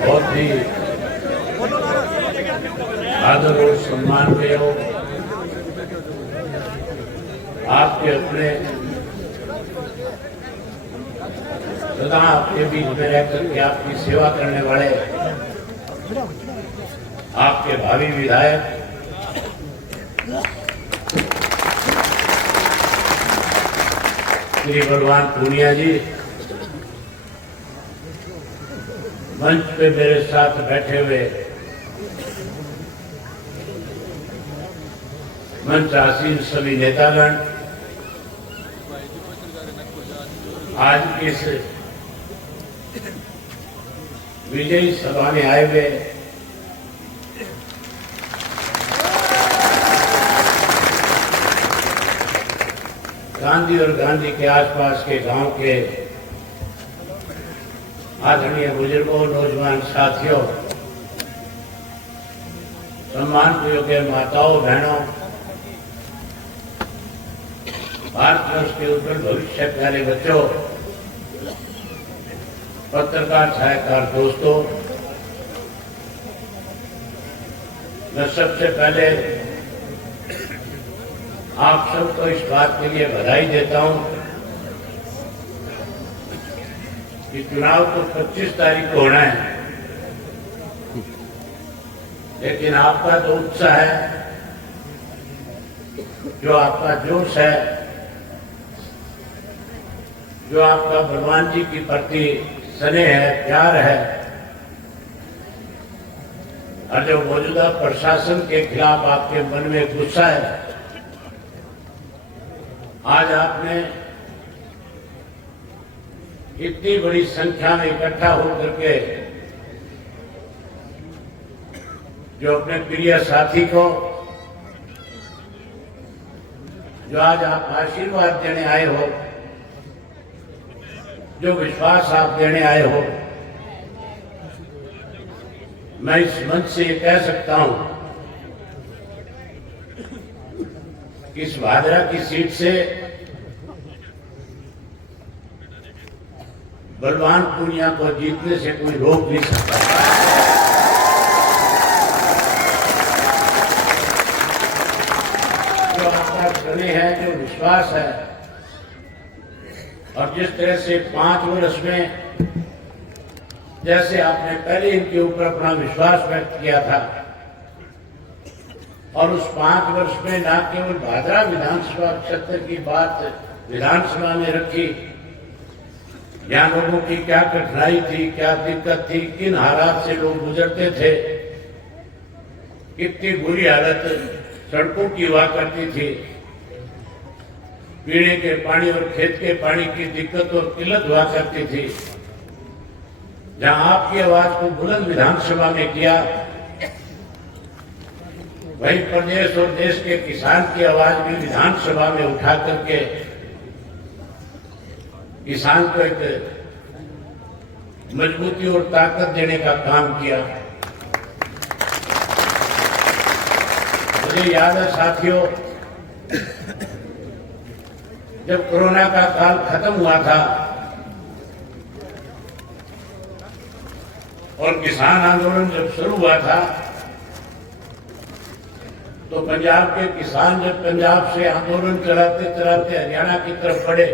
बहुत ही आदर और सम्मान के हो, आपके अपने सदा आपके बीच में रह करके आपकी सेवा करने वाले आपके भावी विधायक श्री बलवान पूनिया जी मंच पे मेरे साथ बैठे हुए मंच आसीन सभी नेतागण, आज इस विजयी सभा में आए हुए गांधी और गांधी के आसपास के गांव के आदरणीय बुजुर्गों, नौजवान साथियों, सम्मान योग्य माताओं, बहनों, भारतवर्ष के उज्जवल भविष्य वाले बच्चों, पत्रकार छायाकार दोस्तों, मैं सबसे पहले आप सबको इस बात के लिए बधाई देता हूं कि चुनाव तो 25 तारीख को होना है, लेकिन आपका जो उत्साह है, जो आपका जोश है, जो आपका भगवान जी के प्रति स्नेह है, प्यार है, और जो मौजूदा प्रशासन के खिलाफ आपके मन में गुस्सा है, आज आपने इतनी बड़ी संख्या में इकट्ठा होकर के जो अपने प्रिय साथी को, जो आज आप आशीर्वाद देने आए हो, जो विश्वास आप देने आए हो, मैं इस मंच से ये कह सकता हूं कि इस भादरा की सीट से बलवान पूनिया को जीतने से कोई रोक नहीं सकता। जो आपका स्नेह है, जो विश्वास है, और जिस तरह से 5 वर्ष में जैसे आपने पहले इनके ऊपर अपना विश्वास व्यक्त किया था, और उस 5 वर्ष में न केवल भादरा विधानसभा क्षेत्र की बात विधानसभा में रखी, यहाँ लोगों की क्या कठिनाई थी, क्या दिक्कत थी, किन हालात से लोग गुजरते थे, कितनी बुरी हालत सड़कों की हुआ करती थी, पीने के पानी और खेत के पानी की दिक्कत और किल्लत हुआ करती थी, जहां आपकी आवाज को बुलंद विधानसभा में किया, वही प्रदेश और देश के किसान की आवाज भी विधानसभा में उठा करके किसान को एक मजबूती और ताकत देने का काम किया। मुझे याद है साथियों, जब कोरोना का काल खत्म हुआ था और किसान आंदोलन जब शुरू हुआ था, तो पंजाब के किसान जब पंजाब से आंदोलन चलाते चलाते हरियाणा की तरफ बढ़े,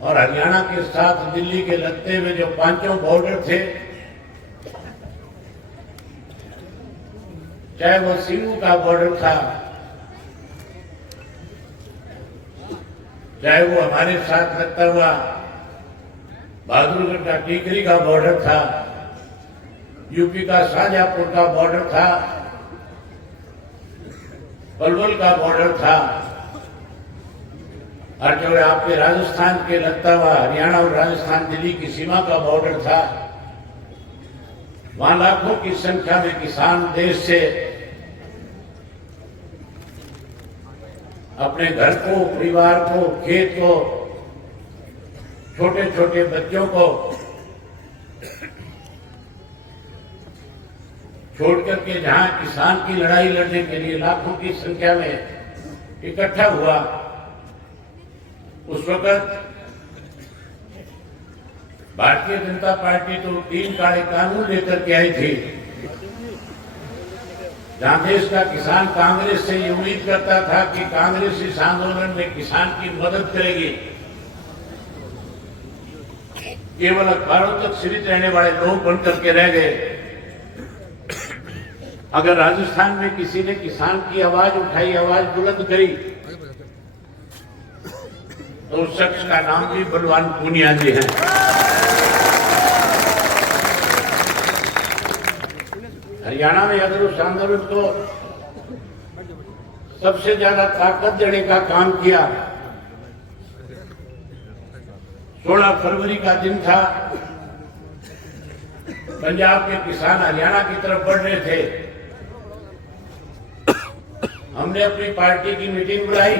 और हरियाणा के साथ दिल्ली के लगते हुए जो 5 बॉर्डर थे, चाहे वो सिंगू का बॉर्डर था, चाहे वो हमारे साथ लगता हुआ बहादुरगढ़ का टीकरी का बॉर्डर था, यूपी का शाहजहांपुर का बॉर्डर था, पलवल का बॉर्डर था, और जो आपके राजस्थान के लगता हुआ हरियाणा और राजस्थान दिल्ली की सीमा का बॉर्डर था, वहां लाखों की संख्या में किसान देश से अपने घर को, परिवार को, खेत को, छोटे छोटे बच्चों को छोड़ करके जहां किसान की लड़ाई लड़ने के लिए लाखों की संख्या में इकट्ठा हुआ, उस वक्त भारतीय जनता पार्टी तो 3 काले कानून लेकर के आई थी, जहां देश का किसान कांग्रेस से ये उम्मीद करता था कि कांग्रेस इस आंदोलन में किसान की मदद करेगी। केवल अखबारों तक सीमित रहने वाले लोग बनकर के रह गए। अगर राजस्थान में किसी ने किसान की आवाज उठाई, आवाज बुलंद करी, तो उस शख्स का नाम भी बलवान पूनिया जी है। हरियाणा में अगर उस आंदोलन को सबसे ज्यादा ताकत देने का काम किया, 16 फरवरी का दिन था, पंजाब के किसान हरियाणा की तरफ बढ़ रहे थे। हमने अपनी पार्टी की मीटिंग बुलाई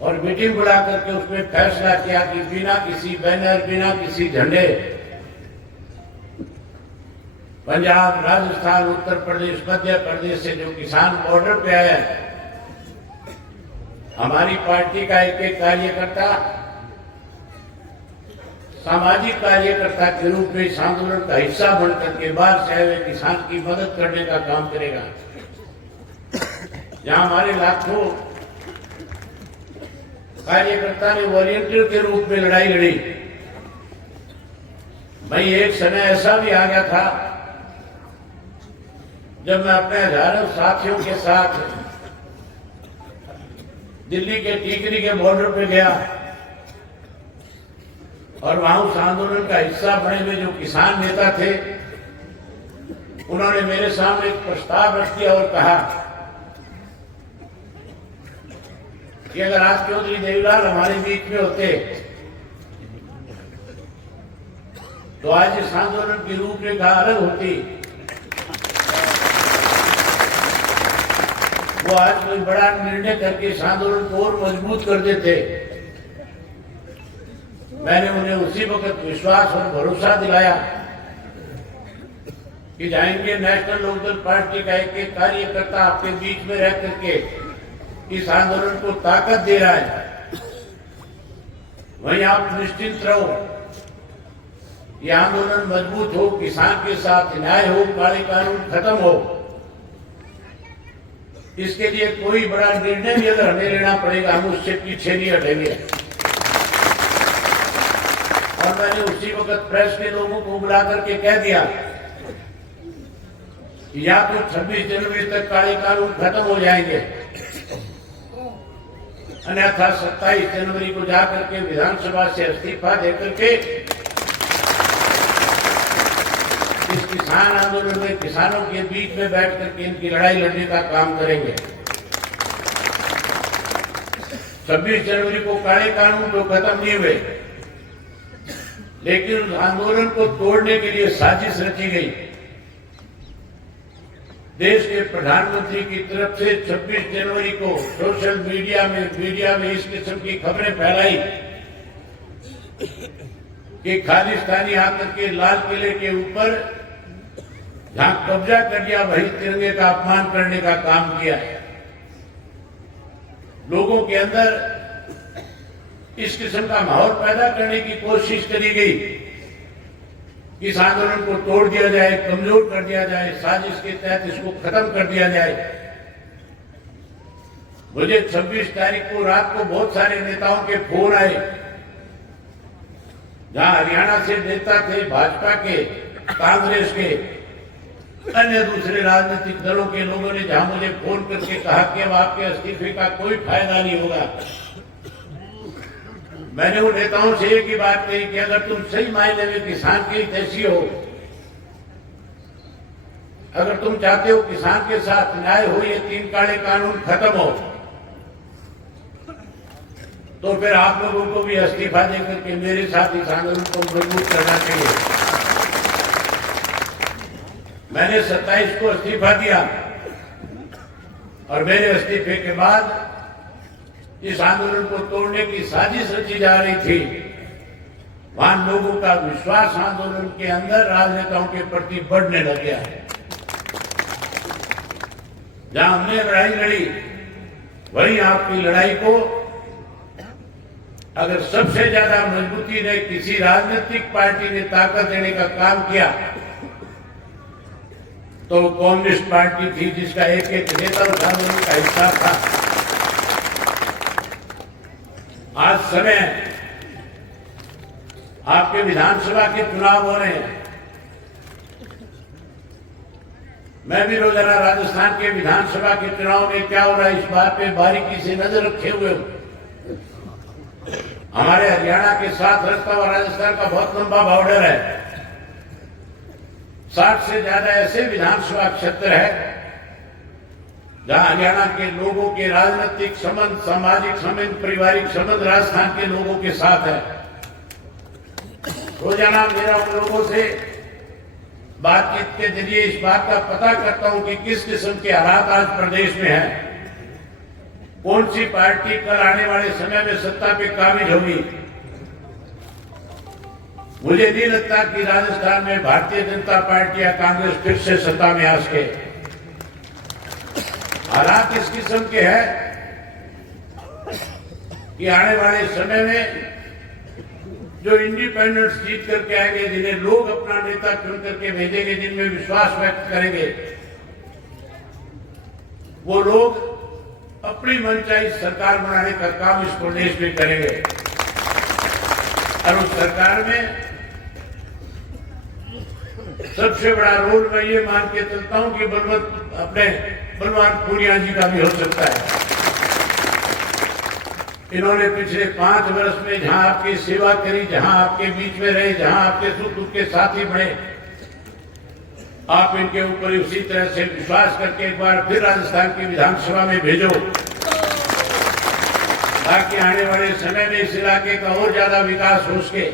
और मीटिंग बुला करके उसमें फैसला किया कि बिना किसी बैनर, बिना किसी झंडे पंजाब, राजस्थान, उत्तर प्रदेश, मध्य प्रदेश से जो किसान बॉर्डर पे आया है, हमारी पार्टी का एक एक कार्यकर्ता सामाजिक कार्यकर्ता के रूप में इस आंदोलन का हिस्सा बनकर के बाहर से आए हुए किसान की मदद करने का काम करेगा। जहां हमारे लाखों कार्यकर्ता ने वॉलंटियर के रूप में लड़ाई लड़ी, भाई एक समय ऐसा भी आ गया था जब मैं अपने हजारों साथियों के साथ दिल्ली के टीकरी के बॉर्डर पे गया और वहां उस आंदोलन का हिस्सा बने हुए जो किसान नेता थे, उन्होंने मेरे सामने एक प्रस्ताव रख दिया और कहा कि अगर आज चौधरी देवीलाल हमारे बीच में होते तो आज इस आंदोलन की रूपरेखा अलग होती। वो आज कोई बड़ा निर्णय करके इस आंदोलन को और मजबूत कर देते। मैंने उन्हें उसी वक्त विश्वास और भरोसा दिलाया कि जाएंगे नेशनल लोकदल पार्टी का एक एक कार्यकर्ता आपके बीच में रह करके इस आंदोलन को ताकत दे रहा है, वहीं आप निश्चिंत रहो, ये आंदोलन मजबूत हो, किसान के साथ न्याय हो, काले कानून खत्म हो। इसके लिए कोई बड़ा निर्णय भी अगर हमें लेना पड़ेगा, हम उससे पीछे नहीं हटेंगे। और मैंने उसी वक्त प्रेस के लोगों को बुला करके कह दिया कि या तो 26 जनवरी तक काले कानून खत्म हो जाएंगे, अन्यथा 27 जनवरी को जाकर के विधानसभा से इस्तीफा देकर के इस किसान आंदोलन में किसानों के बीच में बैठ करके इनकी लड़ाई लड़ने का काम करेंगे। 26 जनवरी को काले कानून तो खत्म नहीं हुए, लेकिन उस आंदोलन को तोड़ने के लिए साजिश रची गई। देश के प्रधानमंत्री की तरफ से 26 जनवरी को सोशल मीडिया में इस किस्म की खबरें फैलाई कि खालिस्तानी आकर के लाल किले के ऊपर जहां कब्जा कर दिया, वही तिरंगे का अपमान करने का काम किया है। लोगों के अंदर इस किस्म का माहौल पैदा करने की कोशिश करी गई, इस आंदोलन को तोड़ दिया जाए, कमजोर कर दिया जाए, साजिश के तहत इसको खत्म कर दिया जाए। मुझे 26 तारीख को रात को बहुत सारे नेताओं के फोन आए, जहां हरियाणा से नेता थे, भाजपा के, कांग्रेस के, अन्य दूसरे राजनीतिक दलों के लोगों ने जहां मुझे फोन करके कहा कि अब आपके इस्तीफे का कोई फायदा नहीं होगा। मैंने उन नेताओं से एक ही बात कही कि अगर तुम सही मायने में किसान की हितैषी हो, अगर तुम चाहते हो किसान के साथ न्याय हो, ये 3 काले कानून खत्म हो, तो फिर आप लोगों को भी इस्तीफा देकर के मेरे साथ इस आंदोलन को मजबूत करना चाहिए। मैंने 27 को इस्तीफा दिया और मेरे इस्तीफे के बाद इस आंदोलन को तोड़ने की साजिश रची जा रही थी। वहां लोगों का विश्वास आंदोलन के अंदर राजनेताओं के प्रति बढ़ने लग गया है। जहां हमने लड़ाई लड़ी, वही आपकी लड़ाई को अगर सबसे ज्यादा मजबूती ने किसी राजनीतिक पार्टी ने ताकत देने का काम किया तो कम्युनिस्ट पार्टी थी, जिसका एक एक नेता प्रधानमंत्री का हिस्सा था। आज समय आपके विधानसभा के चुनाव हो रहे हैं। मैं भी रोजाना राजस्थान के विधानसभा के चुनाव में क्या हो रहा है इस बात पे बारीकी से नजर रखे हुए हूं। हमारे हरियाणा के साथ रास्ता और राजस्थान का बहुत लंबा बॉर्डर है। 60 से ज्यादा ऐसे विधानसभा क्षेत्र है जहां हरियाणा के लोगों के राजनीतिक संबंध, सामाजिक संबंध, पारिवारिक संबंध राजस्थान के लोगों के साथ है। रोजाना मेरा उन लोगों से बातचीत के जरिए इस बात का पता करता हूं कि किस किस्म के हालात आज प्रदेश में है, कौन सी पार्टी कल आने वाले समय में सत्ता पे काबिज होगी। मुझे नहीं लगता कि राजस्थान में भारतीय जनता पार्टी या कांग्रेस फिर से सत्ता में आ सके। हालात इस किस्म के हैं कि आने वाले समय में जो इंडिपेंडेंट्स जीत करके आएंगे, जिन्हें लोग अपना नेता चुन करके भेजेंगे, जिनमें विश्वास व्यक्त करेंगे, वो लोग अपनी मनचाही सरकार बनाने का काम इस प्रदेश में करेंगे। और उस सरकार में सबसे बड़ा रोल मैं ये मान के चलता हूं कि बलवान पूनिया जी का भी हो सकता है। इन्होंने पिछले 5 वर्ष में जहां आपकी सेवा करी, जहां आपके बीच में रहे, जहां आपके सुख दुख के साथी बने, आप इनके ऊपर उसी तरह से विश्वास करके एक बार फिर राजस्थान की विधानसभा में भेजो, ताकि आने वाले समय में इस इलाके का और ज्यादा विकास हो सके।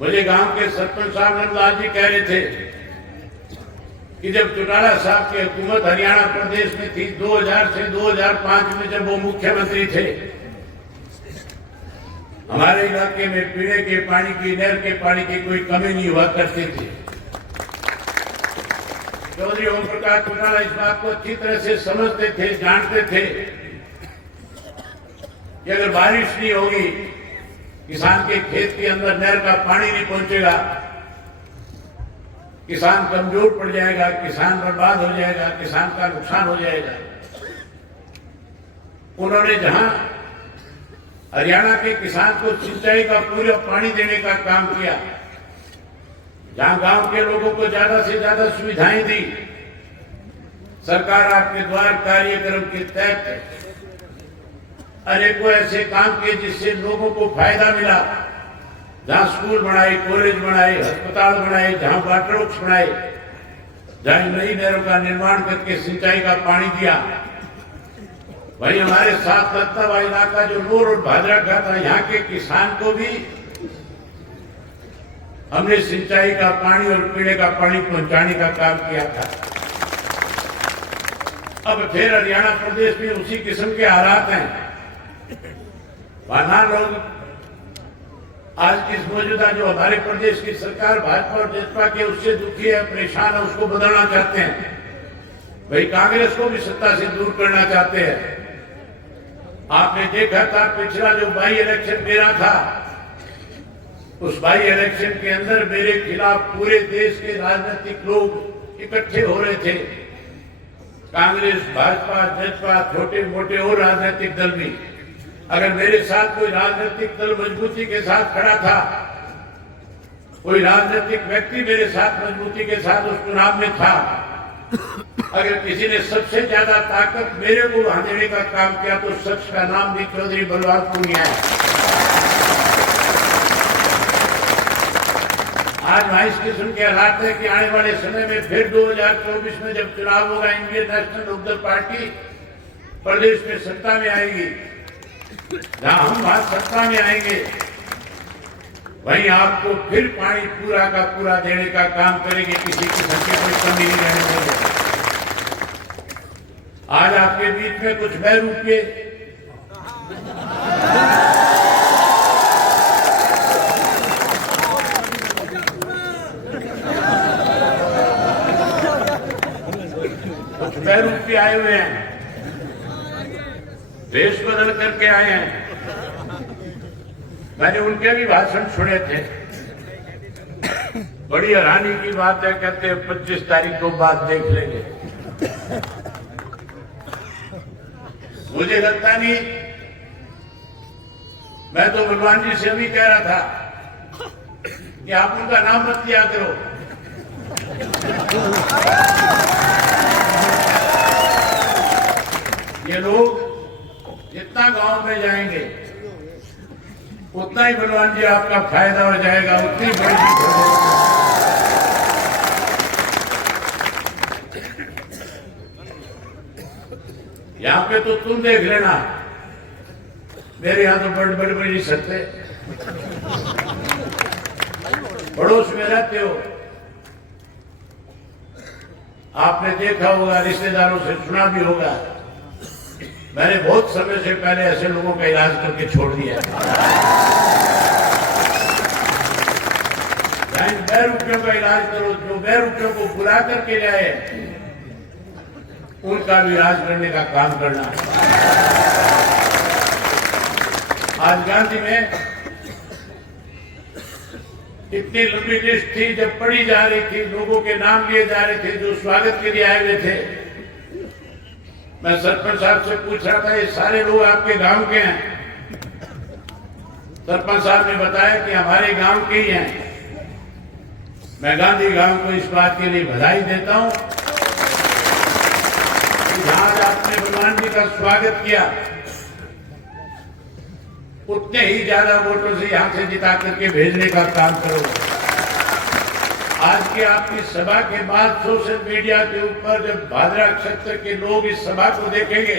मुझे गांव के सरपंच साहब नंदलाल जी कह रहे थे कि जब चौटाला साहब की हुकूमत हरियाणा प्रदेश में थी 2000 से 2005 में, जब वो मुख्यमंत्री थे, हमारे इलाके में पीने के पानी की, नहर के पानी की कोई कमी नहीं हुआ करती थी। चौधरी ओम प्रकाश चौटाला इस बात को अच्छी तरह से समझते थे, जानते थे कि अगर बारिश नहीं होगी, किसान के खेत के अंदर नहर का पानी नहीं पहुंचेगा, किसान कमजोर पड़ जाएगा, किसान बर्बाद हो जाएगा, किसान का नुकसान हो जाएगा। उन्होंने जहां हरियाणा के किसान को सिंचाई का पूरा पानी देने का काम किया, जहां गांव के लोगों को ज्यादा से ज्यादा सुविधाएं दी, सरकार आपके द्वार कार्यक्रम के तहत अनेकों ऐसे काम किए जिससे लोगों को फायदा मिला। जहां स्कूल बनाए, कॉलेज बनाए, अस्पताल बनाए, जहां वाटर वर्क्स बनाए, जहां नई नहरों का निर्माण करके सिंचाई का पानी दिया। वही हमारे साथ लगता हुआ इलाका जो नूर और भादरा का था, यहाँ के किसान को भी हमने सिंचाई का पानी और पीने का पानी पहुंचाने का काम किया था। अब फिर हरियाणा प्रदेश में उसी किस्म के हालात हैं। वहां लोग आज इस मौजूदा जो हमारे प्रदेश की सरकार भाजपा और जसपा के, उससे दुखी है, परेशान है, उसको बदलना चाहते हैं। भाई कांग्रेस को भी सत्ता से दूर करना चाहते हैं। आपने देखा था पिछला जो बाई इलेक्शन मेरा था, उस बाई इलेक्शन के अंदर मेरे खिलाफ पूरे देश के राजनीतिक लोग इकट्ठे हो रहे थे। कांग्रेस, भाजपा, जसपा, छोटे मोटे और राजनीतिक दल भी। अगर मेरे साथ कोई राजनीतिक दल मजबूती के साथ खड़ा था, कोई राजनीतिक व्यक्ति मेरे साथ मजबूती के साथ उस चुनाव में था, अगर किसी ने सबसे ज्यादा ताकत मेरे को वहां देने का काम किया, तो शख्स का नाम भी चौधरी बलवान पूनिया है। आज वहां इस किस्म के हालात है कि आने वाले समय में फिर 2024 में जब चुनाव होगा, इंडियन नेशनल लोकदल पार्टी प्रदेश में सत्ता में आएगी। जहां हम वहां सत्ता में आएंगे, वहीं आपको फिर पानी पूरा का पूरा देने का काम करेंगे, किसी किस्म की कोई कमी नहीं रहने देंगे। आज आपके बीच में कुछ बहरूप के आए हुए हैं। वेश बदल करके आए हैं। मैंने उनके भी भाषण सुने थे। बड़ी हैरानी की बात है, कहते हैं 25 तारीख को बात देख लेंगे। मुझे लगता नहीं। मैं तो भगवान जी से भी कह रहा था कि आप उनका नाम मत लिया करो। ये लोग जितना गांव में जाएंगे उतना ही भगवान जी आपका फायदा हो जाएगा, उतनी बड़ी जीत हो जाएगी। यहां पे तो तुम देख लेना, मेरे यहां तो बड़े नहीं सकते। पड़ोस में रहते हो, आपने देखा होगा, रिश्तेदारों से सुना भी होगा। मैंने बहुत समय से पहले ऐसे लोगों का इलाज करके छोड़ दिया। 2 रुपयों का इलाज करो, जो 2 रुपयों को बुला करके लाए उनका भी इलाज करने का काम करना। आज गांधी में इतनी लंबी लिस्ट थी, जब पढ़ी जा रही थी, लोगों के नाम लिए जा रहे थे जो स्वागत के लिए आए हुए थे। मैं सरपंच साहब से पूछ रहा था, ये सारे लोग आपके गांव के हैं? सरपंच साहब ने बताया कि हमारे गांव के ही हैं। मैं गांधी गांव को इस बात के लिए बधाई देता हूं कि आज आपने भगवान जी का स्वागत किया। उतने ही ज्यादा वोटों से यहां से जिता करके भेजने का काम करो। आज की आपकी सभा के बाद सोशल मीडिया के ऊपर जब भादरा क्षेत्र के लोग इस सभा को देखेंगे,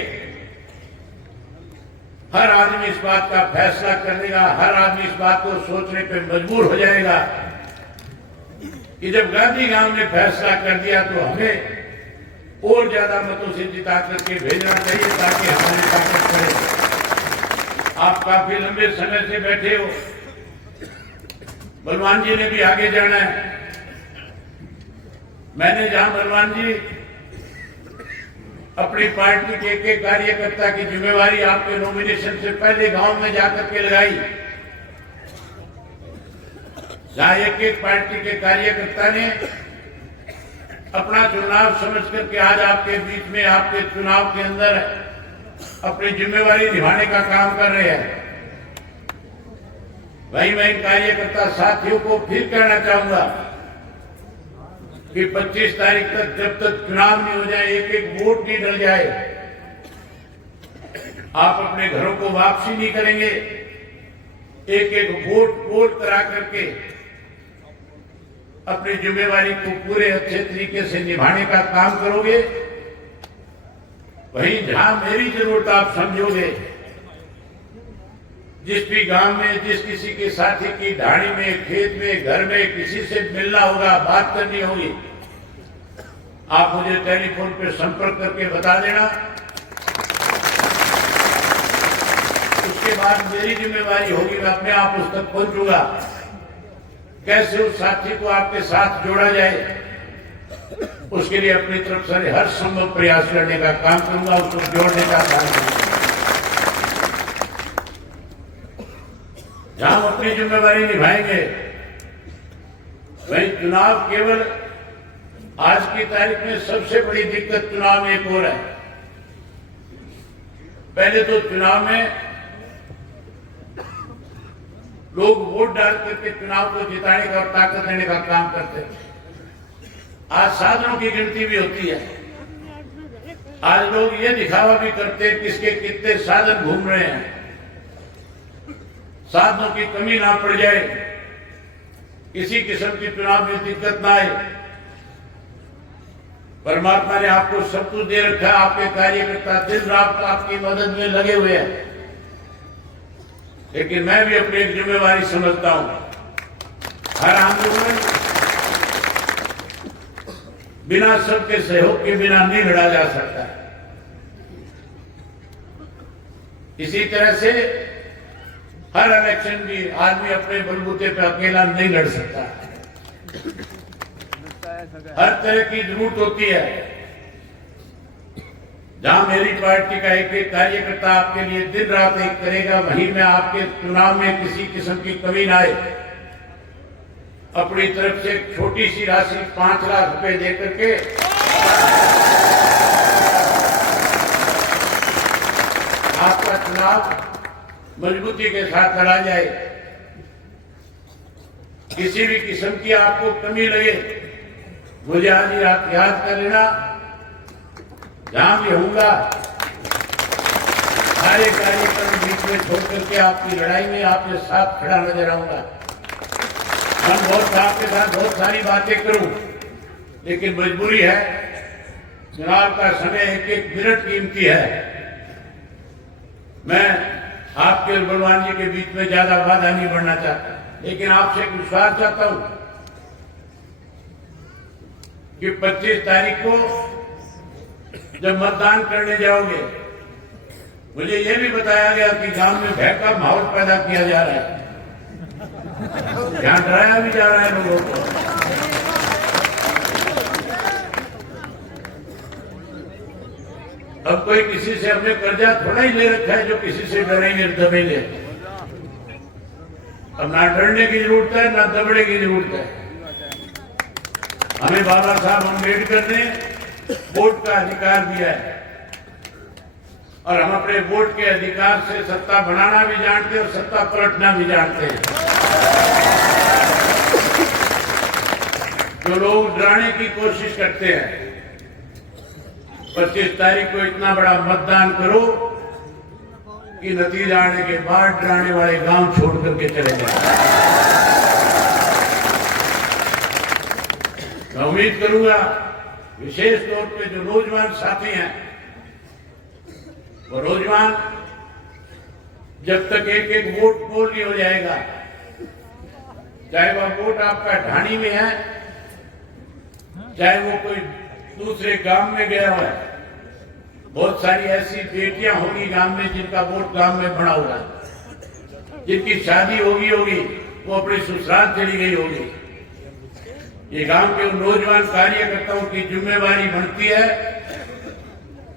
हर आदमी इस बात का फैसला करेगा, हर आदमी इस बात को सोचने पे मजबूर हो जाएगा कि जब गांधी गांव ने फैसला कर दिया तो हमें और ज्यादा मतों से जिता करके भेजना चाहिए ताकि हमारी ताकत बढ़े। आप काफी लंबे समय से बैठे हो, बलवान जी ने भी आगे जाना है। मैंने जहां बलवान जी अपनी पार्टी के एक कार्यकर्ता की जिम्मेवारी आपके नॉमिनेशन से पहले गांव में जाकर के लगाई, जहां एक पार्टी के कार्यकर्ता ने अपना चुनाव समझ करके आज आपके बीच में आपके चुनाव के अंदर अपनी जिम्मेवारी निभाने का काम कर रहे हैं। वहीं मैं इन कार्यकर्ता साथियों को फिर कहना चाहूंगा कि 25 तारीख तक जब तक चुनाव नहीं हो जाए, एक वोट नहीं डल जाए, आप अपने घरों को वापसी नहीं करेंगे। एक वोट करा करके अपनी जिम्मेवारी को पूरे अच्छे तरीके से निभाने का काम करोगे। वहीं जहां मेरी जरूरत आप समझोगे, जिस भी गांव में जिस किसी के साथी की ढाणी में, खेत में, घर में किसी से मिलना होगा, बात करनी होगी, आप मुझे टेलीफोन पे संपर्क करके बता देना। उसके बाद मेरी जिम्मेवारी होगी, मैं अपने आप उस तक पहुंचूंगा। कैसे उस साथी को आपके साथ जोड़ा जाए, उसके लिए अपनी तरफ से हर संभव प्रयास करने का काम करूंगा, उसको जोड़ने का काम करूंगा। जहां हम अपनी जिम्मेवारी निभाएंगे, वही चुनाव केवल आज की तारीख में सबसे बड़ी दिक्कत चुनाव में एक और है। पहले तो चुनाव में लोग वोट डाल करके चुनाव को जिताने का और ताकत देने का काम करते हैं। आज साधनों की गिनती भी होती है। आज लोग ये दिखावा भी करते हैं किसके कितने साधन घूम रहे हैं। साधनों की कमी ना पड़ जाए, किसी किस्म की चुनाव में दिक्कत ना आए। परमात्मा ने आपको सब कुछ दे रखा है, आपके कार्यकर्ता दिन रात आपकी मदद में लगे हुए हैं, लेकिन मैं भी अपनी एक जिम्मेवारी समझता हूं। हर आंदोलन बिना सबके सहयोग के बिना नहीं लड़ा जा सकता। इसी तरह से हर इलेक्शन भी आदमी अपने बलबूते पर अकेला नहीं लड़ सकता। हर तरह की जरूरत होती है। जहां मेरी पार्टी का एक एक कार्यकर्ता आपके लिए दिन रात एक करेगा, वहीं में आपके चुनाव में किसी किस्म की कमी ना आए। अपनी तरफ से एक छोटी सी राशि 5 लाख रुपए देकर के आपका चुनाव मजबूती के साथ लड़ा जाए। किसी भी किस्म की आपको कमी लगे, मुझे आज ही रात याद कर लेना। जहां भी होऊंगा सारे कार्यक्रम बीच में छोड़ करके आपकी लड़ाई में आपके साथ खड़ा नजर आऊंगा। हम बहुत आपके साथ बहुत सारी बातें करूं, लेकिन मजबूरी है, चुनाव का समय एक एक मिनट कीमती है। मैं आपके और बलवान जी के बीच में ज्यादा बाधा नहीं बढ़ना चाहता, लेकिन आपसे विश्वास चाहता हूं कि 25 तारीख को जब मतदान करने जाओगे, मुझे यह भी बताया गया कि गांव में भय का माहौल पैदा किया जा रहा है, यहां डराया भी जा रहा है लोगों को। अब कोई किसी से हमने कर्जा थोड़ा ही ले रखा है जो किसी से डरेंगे दबेंगे। अब ना डरने की जरूरत है, ना दबड़े की जरूरत है। हमें बाबा साहब अम्बेडकर ने वोट का अधिकार दिया है और हम अपने वोट के अधिकार से सत्ता बनाना भी जानते हैं और सत्ता पलटना भी जानते हैं। जो लोग डराने की कोशिश करते हैं, 25 तारीख को इतना बड़ा मतदान करो कि नतीजा आने के बाद डराने वाले गांव छोड़ करके चले जाए। मैं उम्मीद करूंगा विशेष तौर पे जो नौजवान साथी हैं, वो नौजवान जब तक एक एक वोट पोल नहीं हो जाएगा, चाहे वह वोट आपका ढाणी में है, चाहे वो कोई दूसरे गांव में गया हुआ है। बहुत सारी ऐसी बेटियां होंगी गांव में जिनका वोट गांव में पड़ा हुआ है, जिनकी शादी होगी वो अपने ससुराल चली गई होगी। ये गांव के नौजवान कार्यकर्ताओं की जिम्मेवारी बनती है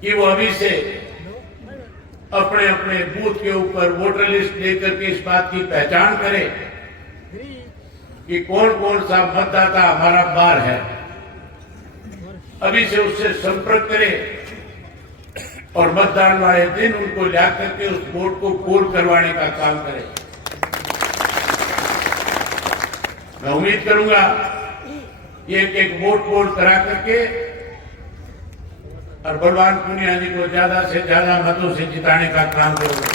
कि वो अभी से अपने अपने बूथ के ऊपर वोटर लिस्ट लेकर के इस बात की पहचान करें कि कौन कौन सा मतदाता हमारा बार है। अभी से उससे संपर्क करें और मतदान वाले दिन उनको ला करके उस वोट को पोल करवाने का काम करें। मैं उम्मीद करूंगा एक एक वोट पोल करा करके और बलवान पूनिया जी को ज्यादा से ज्यादा मतों से जिताने का काम करोगे।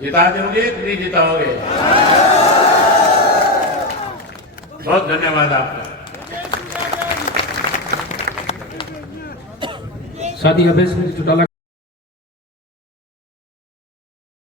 जिता दोगे कि नहीं जिताओगे? बहुत धन्यवाद आपका। साथी अभय सिंह चौटाला।